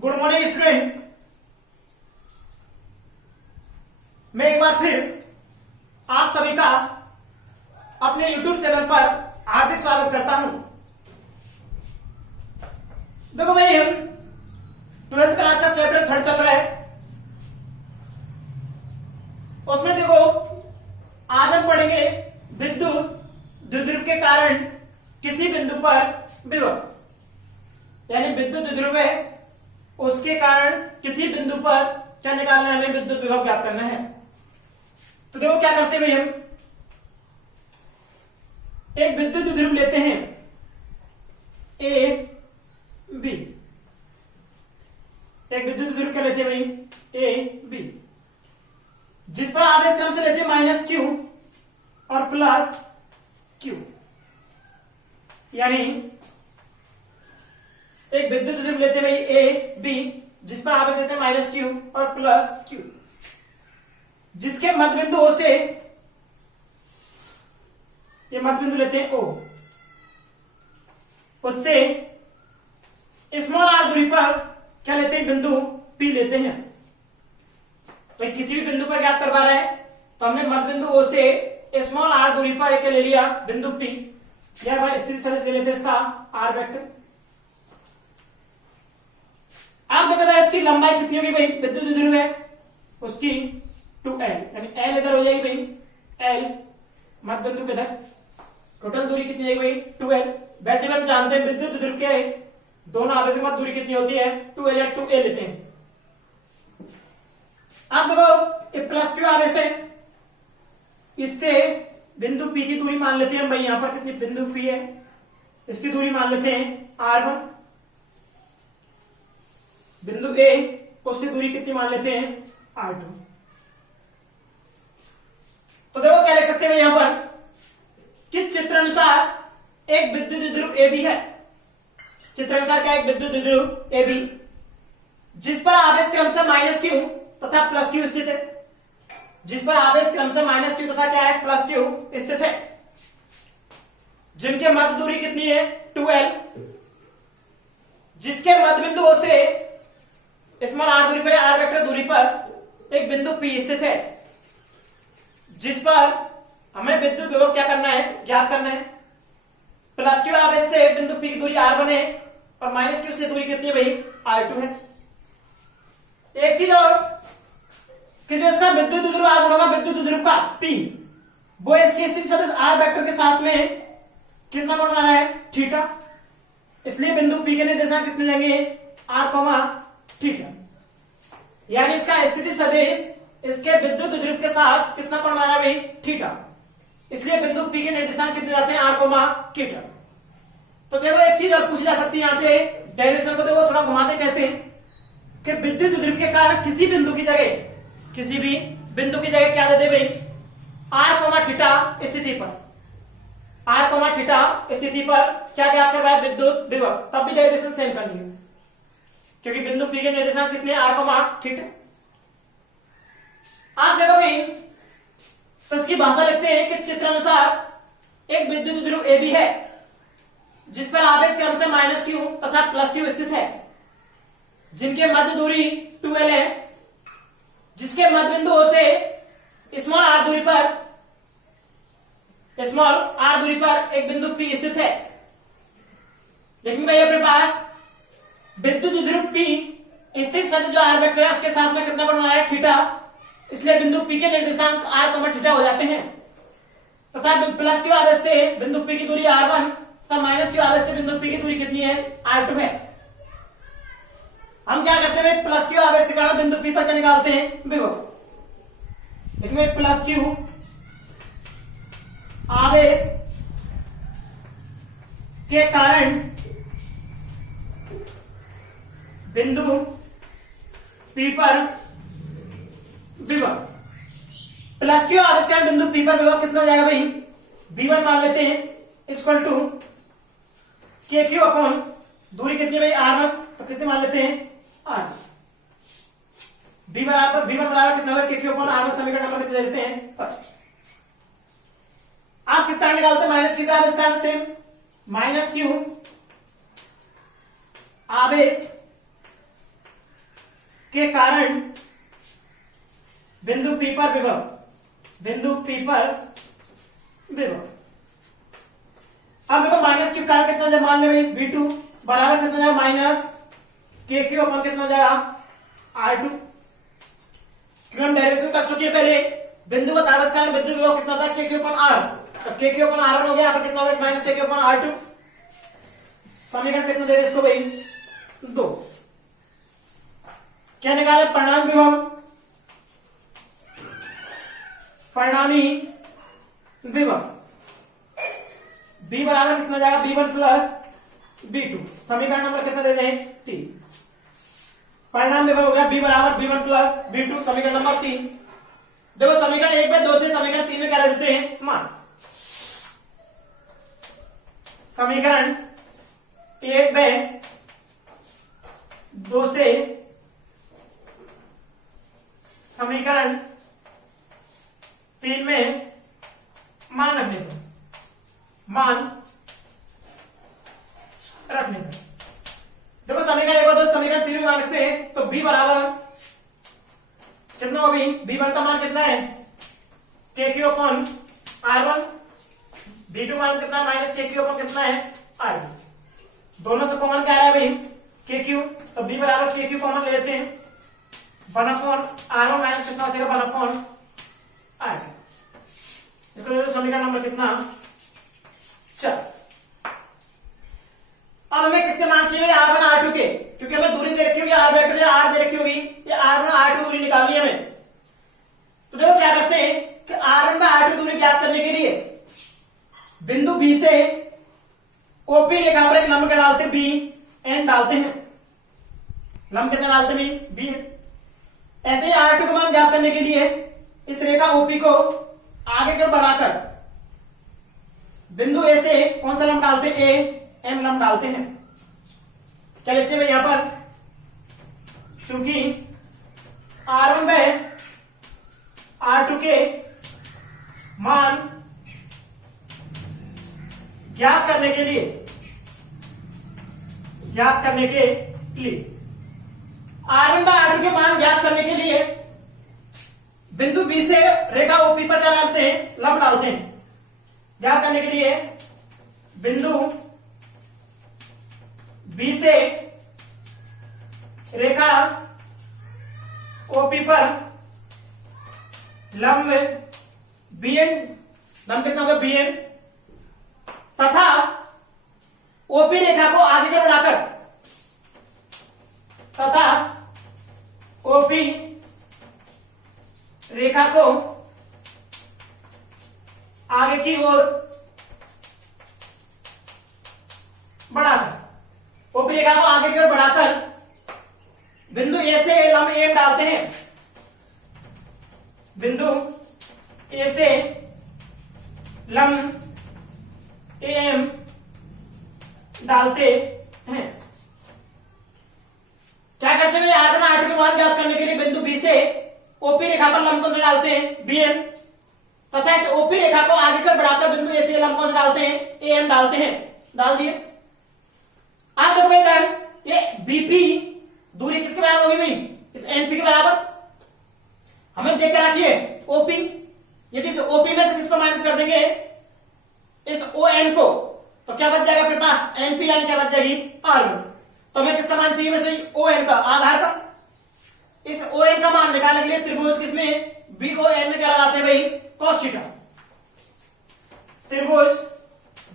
Good morning student. मैं एक बार फिर आप सभी का अपने YouTube चैनल पर हार्दिक स्वागत करता हूं। देखो भाई, हम 12th क्लास का चैप्टर 3 चल रहा है। उसमें देखो आज हम पढ़ेंगे विद्युत द्विध्रुव के कारण किसी बिंदु पर विभव, यानी विद्युत द्विध्रुव है उसके कारण किसी बिंदु पर क्या निकालना है, हमें विद्युत विभव ज्ञात करना है। तो देखो क्या करते हैं भाई, हम एक विद्युत द्विध्रुव लेते हैं ए बी। एक विद्युत द्विध्रुव क्या लेते हैं भाई, ए बी, जिस पर आवेश क्रम से लेते हैं माइनस क्यू और प्लस क्यू। यानी एक विद्युत द्विध्रुव लेते हैं भाई ए बी, जिस पर आवेश लेते हैं माइनस क्यू और प्लस क्यू, जिसके मध्य बिंदु ओ से, ये मध्य बिंदु लेते हैं ओ, उससे स्मॉल आर दूरी पर क्या लेते हैं, बिंदु पी लेते हैं। तो किसी भी बिंदु पर ज्ञात करवा रहा है तो हमने मध्य बिंदु ओ से स्मॉल आर दूरी पर एक ले लिया बिंदु पी, या बार स्थिति सदिश ले लेते हैं इसका आर वेक्टर। आप देखो इसकी लंबाई कितनी होगी भाई, विद्युत द्विध्रुव है उसकी 2l, यानी l इधर हो जाएगी भाई, l मध्य बिंदु के इधर, टोटल दूरी कितनी जाएगी भाई 2l। वैसे भी हम जानते हैं विद्युत द्विध्रुव क्या है, दोनों आवेश के मध्य दूरी कितनी होती है 2l या 2a लेते हैं। आप देखो ये प्लस क्यू आवेश है, इससे बिंदु P की दूरी मान लेते हैं हम भाई, यहां पर कितनी बिंदु P है, इसकी दूरी मान लेते हैं r1। बिंदु A उससे दूरी कितनी मान लेते हैं r2। तो देखो क्या लिख सकते हैं यहां पर कि चित्रानुसार एक विद्युत द्विध्रुव AB है। चित्रानुसार क्या, एक विद्युत द्विध्रुव AB जिस पर आवेश क्रमशः माइनस क्यू तथा प्लस क्यू स्थित है, जिस पर आवेश क्रमशः माइनस क्यू तथा क्या है प्लस क्यू स्थित है, जिनके मध्य दूरी कितनी है 2l, जिसके मध्य बिंदु O से स्मॉल आर दूरी पर, आर वेक्टर दूरी पर एक बिंदु P स्थित है, जिस पर हमें विद्युत विभव क्या करना है, ज्ञात करना है। प्लस क्यू आवेश से बिंदु P की दूरी r1 है और माइनस क्यू से दूरी कितनी है भाई r2 है। एक चीज और कि जो इसका विद्युत द्विध्रुव आगमन होगा, विद्युत द्विध्रुव का P, वो इसकी स्थिति सदिश r वेक्टर के साथ में कितना कोण बना रहा है, थीटा। इसलिए बिंदु P के निर्देशांक कितने लेंगे r, थीटा। यानी इसका स्थिति सदिश इसके विद्युत द्विध्रुव के साथ कितना कोण बना रहा है भाई, थीटा। इसलिए बिंदु P के निर्देशांक कितने जाते हैं r, थीटा। तो देखो एक चीज और पूछी जा सकती है यहां से, डेरिवेशन को देखो थोड़ा घुमाते कैसे कि विद्युत द्विध्रुव के कारण किसी बिंदु की जगह, किसी भी बिंदु की जगह क्या दे दे भाई r, थीटा स्थिति पर, r, थीटा स्थिति पर क्या ज्ञात करवाया, विद्युत विभव। तब भी डेरिवेशन सेम करनी है क्योंकि बिंदु P के निर्देशांक कितने r, थीटा। आप देखो भाई, तो इसकी भाषा लिखते हैं कि चित्रानुसार एक विद्युत द्विध्रुव AB है जिस पर आवेश क्रमशः माइनस क्यू तथा प्लस क्यू स्थित है, जिनके मध्य दूरी 2l है, जिसके मध्य बिंदु O से स्मॉल r दूरी पर एक बिंदु P स्थित है। लेकिन भाई अपने पास विद्युत द्विध्रुव P स्थित सदिश जो r वेक्टर है उसके साथ में कितना कोण बना है, थीटा। इसलिए बिंदु P के निर्देशांक r, थीटा हो जाते हैं तथा प्लस क्यू आवेश से बिंदु P की दूरी r1 तथा माइनस क्यू आवेश से बिंदु P की दूरी कितनी है r2 है। हम क्या करते हैं, प्लस क्यू आवेश के कारण बिंदु P पर क्या निकालते हैं, विभव। लेकिन प्लस क्यू आवेश के कारण बिंदु P पर विभव, प्लस क्यू आवेश के कारण बिंदु P पर विभव कितना हो जाएगा भाई, V1 मान लेते हैं इक्वल टू KQ अपॉन दूरी कितनी भाई R1, तो कितने मान लेते हैं R। V बराबर कितना होगा, KQ अपॉन R1, समीकरण नंबर कितने देते हैं 25। आप किस कारण निकालते हैं, माइनस क्यू का आवेश कारण सेम, माइनस क्यू आवेश के कारण बिंदु P पर विभव, बिंदु P पर विभव। अब देखो माइनस क्यू कारण कितना हो जाए, मान ले भाई V2 बराबर कितना हो जाएगा माइनस KQ अपन कितना हो जाएगा R2, क्योंकि हम डेरिवेशन कर चुके हैं पहले। बिंदु का तावस कारण बिंदु विभव कितना था KQ अपन R, तो KQ अपन R1 हो गया, यहाँ पर कितना हो गया माइनस KQ अपन R2। समीकरण कितना दे रहे इसको भाई 2। क्या निकाले परिणाम विभव, परिणामी विभव B बराबर कितना जाएगा B1 प्लस B2, समीकरण नंबर कितना दे दें 3। परिणाम विभव हो गया B बराबर B1 प्लस B2, समीकरण नंबर 3। देखो समीकरण 1 में 2 से समीकरण 3 में क्या रख देते हैं मान। समीकरण 1 में 2 से समीकरण 3 में मान रखने दो, मान रखने दो। देखो समीकरण 1 और 2 समीकरण 3 में मान रखते हैं, तो B बराबर कितना होगी, B1 का मान कितना है KQ अपन R1, B2 मान कितना माइनस KQ अपन कितना है R2, दोनों से कॉमन क्या आ रहा है भाई KQ, तो B बराबर KQ कॉमन ले लेते हैं, 1/R1 माइनस कितना हो जाएगा 1/R2। देखो समीकरण नंबर कितना 4। अब हमें किसके मान चाहिए R1 R2 के, क्योंकि हमें दूरी दे रखी होगी R वेक्टर या R दे रखी होगी, ये R1 R2 दूरी निकालनी है हमें। तो देखो क्या करते हैं कि R1 में R2 दूरी ज्ञात करने के लिए बिंदु B से OP रेखा पर एक लंब क्या डालते हैं BN डालते हैं, लंब कितना डालते हैं BN। ऐसे ही R2 का मान ज्ञात करने के लिए इस रेखा OP को आगे कर बढ़ाकर बिंदु A से कौन सा लंब डालते हैं AM लंब डालते हैं। क्या लिखते हैं यहां पर, चूंकि R1 में R2 के मान ज्ञात करने के लिए R1 में R2 के मान ज्ञात करने के लिए बिंदु B से रेखा OP पर क्या डालते हैं लंब डालते हैं। ज्ञात करने के लिए बिंदु B से रेखा OP पर लंब BN, लंब कितना होगा BN, तथा OP रेखा को आगे की बढ़ाकर तथा OP रेखा को आगे की ओर बढ़ाकर OP रेखा को आगे की ओर बढ़ाकर बिंदु A से लंब AM डालते हैं, बिंदु A से लंब AM डालते हैं। क्या करते हैं R1 R2 के मान ज्ञात करने के लिए बिंदु B से OP रेखा पर लंब कौन डालते हैं BN, तथा इस OP रेखा को आगे कर बढ़ाकर बिंदु A से लंब कौन डालते हैं AM डालते हैं। डाल दिए। आप देखो इधर ये BP दूरी किसके बराबर होगी भाई, इस NP के बराबर। हमें देख कर रखिए OP, यदि इस OP में से किसको माइनस कर देंगे इस ON को, तो क्या बच जाएगा अपने पास NP, यानी क्या बच जाएगी R1। तो हमें किसका मान चाहिए वैसे ON का, आधार का। इस ON का मान निकालने के लिए त्रिभुज किसमें BON में क्या लगाते हैं भाई cos थीटा। त्रिभुज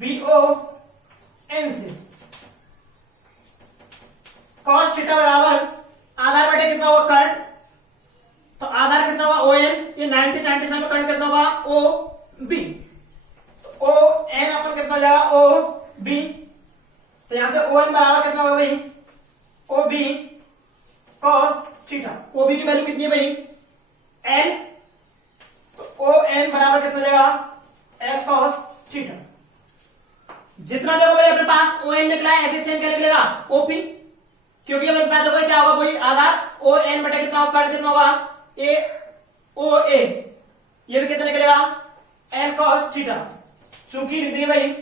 BON से cos थीटा बराबर आधार बटे कितना होगा कर्ण, तो आधार कितना होगा ON, ये 90 में कर्ण कितना होगा OB, तो ON अपन कितना हो जाएगा OB। तो यहां से ON बराबर कितना होगा भाई OB cos थीटा। OB की वैल्यू कितनी है भाई N, तो ON बराबर कितना हो जाएगा N cos थीटा। जितना देखो भाई अपने पास ON निकला है ऐसे सेम क्या निकलेगा OP, क्योंकि अपने पास देखो क्या होगा भाई आधार ON बटे कितना होगा कर्ण कितना होगा OA, ये भी कितना निकलेगा N cos थीटा। चूंकि लिख दिए भाई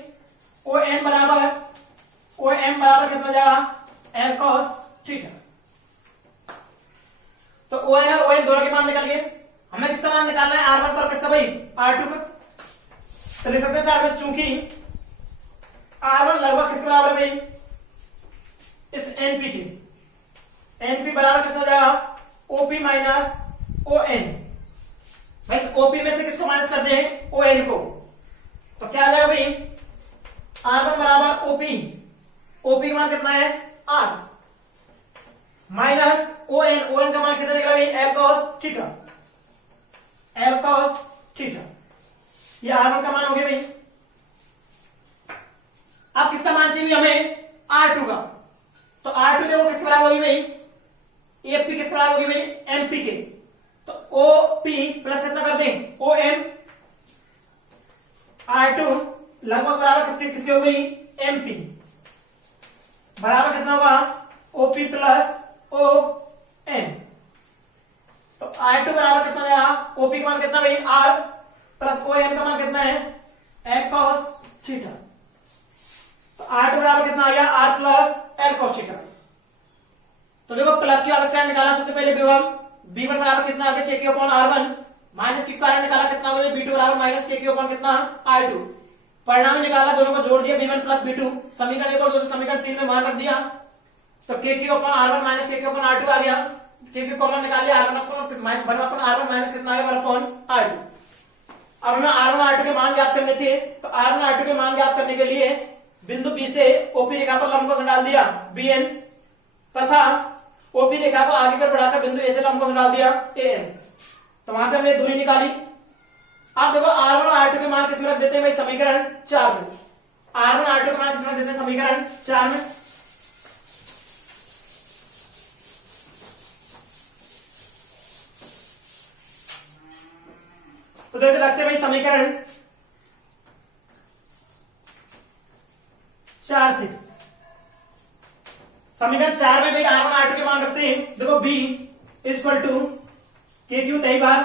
ON बराबर कितना हो जाएगा N cos थीटा। तो ओ एन और ओ एन दोनों के मान निकालिए। हमें किसका मान निकालना है, R1 का और किसका भाई, R2 का। तो लिख सकते हैं साहब में, चूंकि R1 लगभग किसके बराबर है भाई, इस NP के। NP बराबर कितना हो जाएगा, OP माइनस ON। भाई OP में से किसको माइनस कर दें, ON को। तो क्या आ जाएगा भाई, R1 बराबर OP का मान कितना है, R माइनस ON का मान कितना निकला भाई, L cos थीटा। ये R1 का मान हो गया भाई। अब किसका मान चाहिए हमें, R2 का। तो R2 देखो किसके बराबर होगी भाई, AP किसके बराबर होगी भाई, MP के। तो OP प्लस कितना कर दें, OM। R2 लगभग बराबर किसके हो गई, MP बराबर कितना होगा, OP प्लस ON। तो R2 बराबर कितना जाएगा, OP का मान कितना भाई, R प्लस ON का मान कितना है, L cos थीटा। तो R2 बराबर कितना आ गया, R plus L cos theta. तो देखो प्लस की अवस्था निकाला सबसे पहले B1 बराबर कितना आ गया, KQ अपॉन R1। माइनस की कारण निकाला कितना हो गया, B2 बराबर माइनस KQ अपॉन कितना, R2। परिणाम निकाला, दोनों को जोड़ दिया, B1 प्लस B2। समीकरण 1 और 2 से समीकरण 3 में मान रख दिया। तो KQ upon R1 minus KQ upon R2 आ गया। KQ कॉमन निकाल लिया, R1 अपॉन R1 माइनस कितना आ गया, 1 अपॉन R2। अब हमें R1 और R2 के मान ज्ञात करने थे। तो R1 और R2 के मान ज्ञात करने के लिए बिंदु B से OP रेखा पर लंब कोण डाल दिया BN, तथा OP रेखा को आगे कर बढ़ाकर बिंदु A से लंब कोण डाल दिया AN। तो वहां से हमने दूरी निकाली। अब देखो R1 और R2 के मान किसमें रख देते हैं भाई, समीकरण 4 में। R1 और R2 के मान किसमें रख देते हैं, समीकरण 4 में। तो देखते रखते हैं भाई समीकरण 4 से। समीकरण 4 में भाई R1 R2 के मान रखते हैं। देखो B इक्वल टू KQ तय बार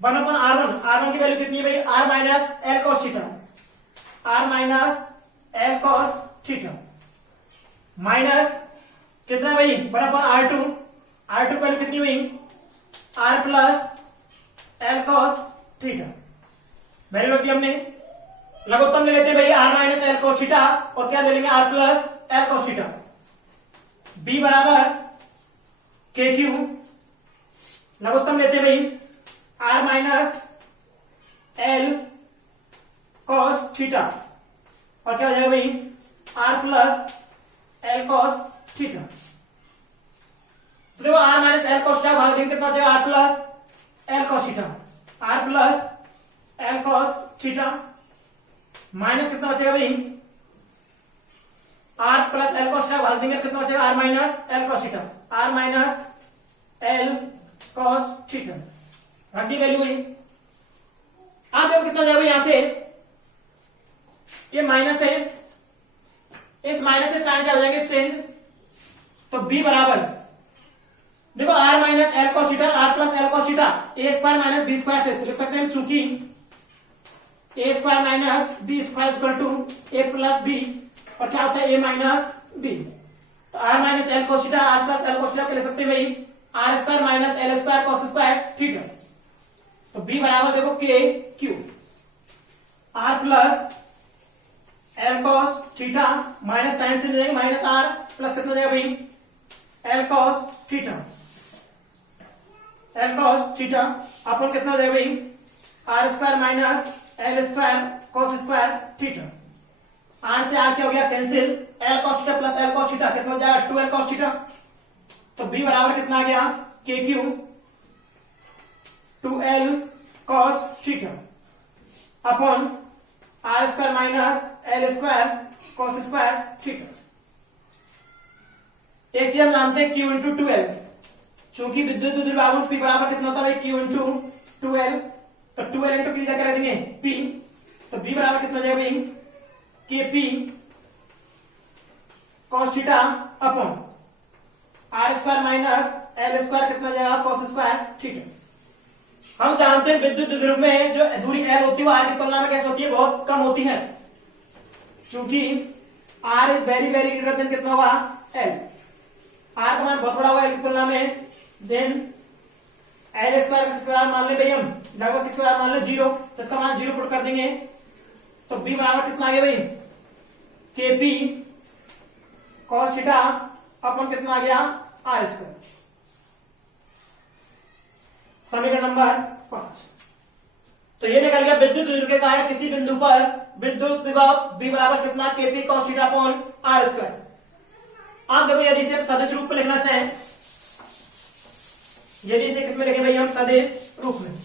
1 अपॉन R1 की वैल्यू कितनी है भाई, R minus L cos theta, R minus L cos theta minus कितना भाई 1 अपॉन R2 की वैल्यू कितनी हुई, R plus L cos theta. Value रख दी हमने। लघुत्तम ले लेते हैं भाई R minus L cos theta और क्या ले लेंगे, R plus L cos theta. B बराबर KQ, लघुत्तम लेते हैं भाई R minus L cos theta और क्या हो जाएगा भाई, R plus L cos theta. तो देखो R minus L cos theta भाग देंगे कितना हो जाएगा, R plus L cos theta, R plus L cos theta minus कितना बचेगा भाई, R plus L cos theta भाग देंगे कितना बचेगा, R minus L cos theta, R minus L cos theta. रखी वैल्यू हुई। आप देखो कितना जाएगा यहां से, ये माइनस है, इस माइनस से साइन क्या हो जाएंगे, चेंज। तो B बराबर देखो R minus L cos theta, R plus L cos theta, A square minus B square से लिख सकते हैं, चूंकि A square minus B square equal to A plus B और क्या होता है A माइनस B। तो R minus L cos theta, R plus L cos theta लिख सकते हैं भाई R square minus L square cos square theta. तो B बराबर देखो KQ, R plus L cos theta minus sine change हो जाएगा, माइनस R प्लस कितना हो जाएगा भाई L cos theta, L cos theta अपन कितना हो जाएगा भाई R square minus L square cos square theta. R से R क्या हो गया cancel, L cos theta plus L cos theta कितना हो जाएगा 2L cos थीटा। तो B बराबर कितना आ गया KQ 2L cos theta upon R square minus L square cos square theta. एक चीज हम जानते हैं Q इंटू 2L, चूंकि विद्युत द्विभाजन P बराबर कितना होता है Q इंटू 2L। तो 2L इंटू Q क्या कर देंगे P। तो B बराबर कितना हो जाएगा भाई KP cos theta upon R square minus L square कितना हो जाएगा cos स्क्वायर थीटा। हम जानते हैं विद्युत द्विध्रुव में जो दूरी L होती है वो R की तुलना में कैसे होती है, बहुत कम होती है, क्योंकि R is very very greater than कितना होगा L, R का मान बहुत बड़ा होगा L की तुलना में, देन एल स्क्वायर किस बराबर मान ले भाई हम, लगभग किस बराबर मान ले 0, तो इसका मान 0 पुट कर देंगे, तो बी बराबर कितना आ गया भाई के पी कॉस थीटा अपन कितना आ गया आर स्क्वायर। समीकरण नंबर 5। तो ये निकल गया विद्युत द्विध्रुव के कारण किसी बिंदु पर विद्युत विभव बी बराबर कितना K P cos theta upon R square. आप देखो यदि इसे सदिश रूप में लिखना चाहें, यदि इसे किसमें लिखे भाई हम सदिश रूप में,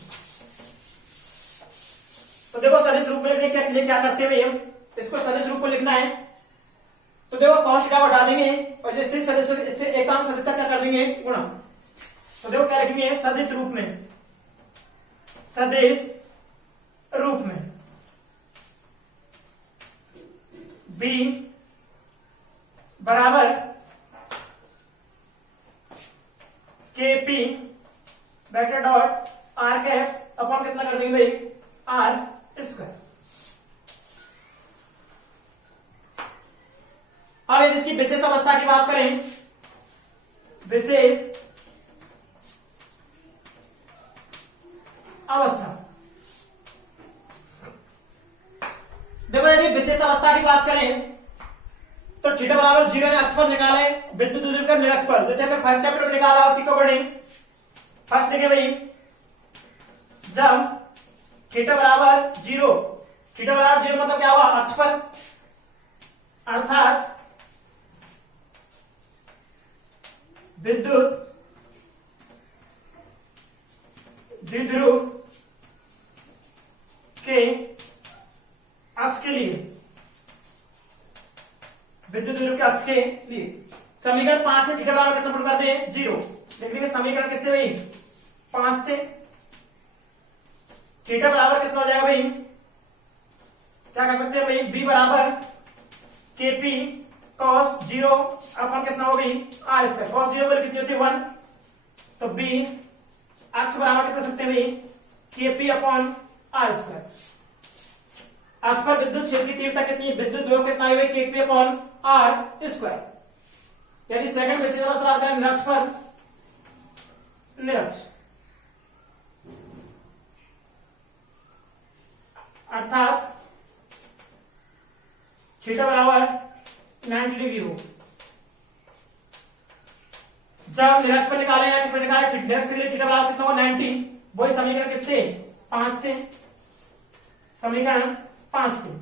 तो देखो सदिश रूप में लिखने के लिए क्या करते हैं भाई हम, इसको सदिश रूप में लिखना है तो देखो cos थीटा हटा देंगे और जो स्थिर सदिश से एकांक सदिश का क्या कर देंगे गुणा। तो देखो क्या लिखेंगे सदिश रूप में, सदिश रूप में b बराबर के P vector dot R cap अपन कितना कर देंगे भाई आर स्क्वायर। अब यदि इसकी विशेष अवस्था की बात करें, विशेष अवस्था, देखो यदि विशेष अवस्था की बात करें तो थीटा बराबर 0 ने अक्षर निकाले विद्युत द्विध्रुव का निरक्षफल, जैसे हमने फर्स्ट चैप्टर में निकाला उसी को पढ़ें। फर्स्ट लिखे भाई जब थीटा बराबर 0, थीटा बराबर 0 मतलब क्या हुआ अक्षर, अर्थात विद्युत द्विध्रुव के अक्ष के लिए, विद्युत द्विध्रुव के अक्ष के लिए समीकरण 5 में थीटा बराबर कितना पुट कर दें 0, लिख देंगे समीकरण किससे भाई 5 से। थीटा बराबर कितना हो जाएगा भाई, क्या कर सकते हैं भाई b बराबर के पी कॉस 0 अपन कितना हो गई आर स्क्वायर, कॉस 0 पर कितनी होती है 1, तो b अक्ष बराबर कितना सकते हैं भाई के पी अपॉन आर स्क्वायर। अक्ष पर विद्युत क्षेत्र की तीव्रता कितनी है, विद्युत विभव कितना है के पी अपॉन आर स्क्वायर। यदि सेकंड विशेष अवस्था बात करें निरक्ष पर, निरक्ष अर्थात थीटा बराबर 90 डिग्री हो, जब निरक्ष पर निकाले या किस पर निकाले निरक्ष के लिए थीटा बराबर कितना होगा 90, वही समीकरण किससे 5 से, समीकरण 5 से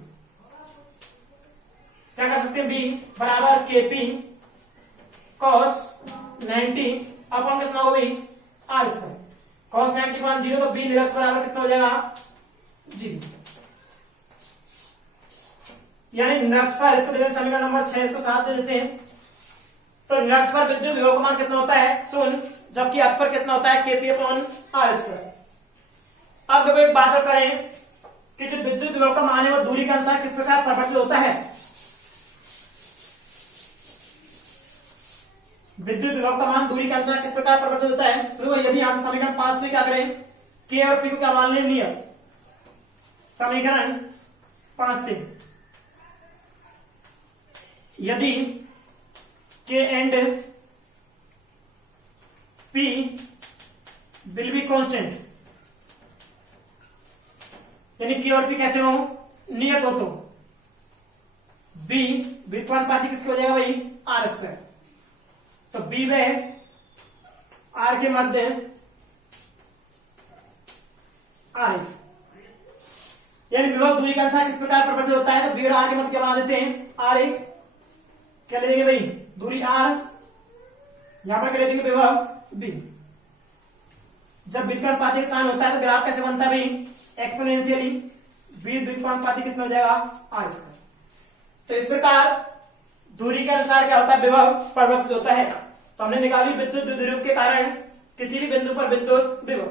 क्या कर सकते हैं b बराबर के पी कॉस 90 अपन कितना हो गई आर स्क्वायर, कॉस 90 मान 0 तो b निरक्ष बराबर कितना हो जाएगा 0, यानी निरक्ष पर इसको देते समीकरण नंबर 6 इसको 7 दे देते हैं। तो निरक्ष पर विद्युत विभव का मान कितना होता है 0, जबकि अक्ष पर कितना होता है के पी अपॉन आर स्क्वायर। अब देखो एक बात और करें कि जो विद्युत विभव का मान है वो दूरी के अनुसार किस प्रकार परिवर्तित होता है, विद्युत विभव का मान दूरी के अनुसार किस प्रकार परिवर्तित होता है। तो यदि यहां से समीकरण 5 में क्या करें के और पी को क्या मान लें नियत, समीकरण 5 से यदि के and P will be constant, यानी के और पी कैसे हो नियत हो, तो बी व्युत्पन्नपाती किसके हो जाएगा भाई आर स्क्वायर, तो बी व आर के मध्य आर, यानी विभव दूरी के अनुसार किस प्रकार परिवर्तित होता है, तो बी और आर के मध्य क्या बना देते हैं आर एक, क्या ले देंगे भाई दूरी आर, यहां पर क्या ले देंगे विभव बी। जब व्युत्पन्नपाती का सान होता है तो ग्राफ कैसे बनता है भाई एक्सपोनेंशियली, बी व्युत्पन्नपाती कितना हो जाएगा आर स्क्वायर। तो इस प्रकार दूरी के अनुसार क्या होता है विभव परिवर्तित होता है। तो हमने निकाली विद्युत द्विध्रुव के कारण किसी भी बिंदु पर विद्युत विभव,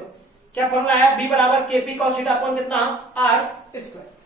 क्या फॉर्मूला है b बराबर के पी कॉस थीटा अपॉन कितना आर स्क्वायर।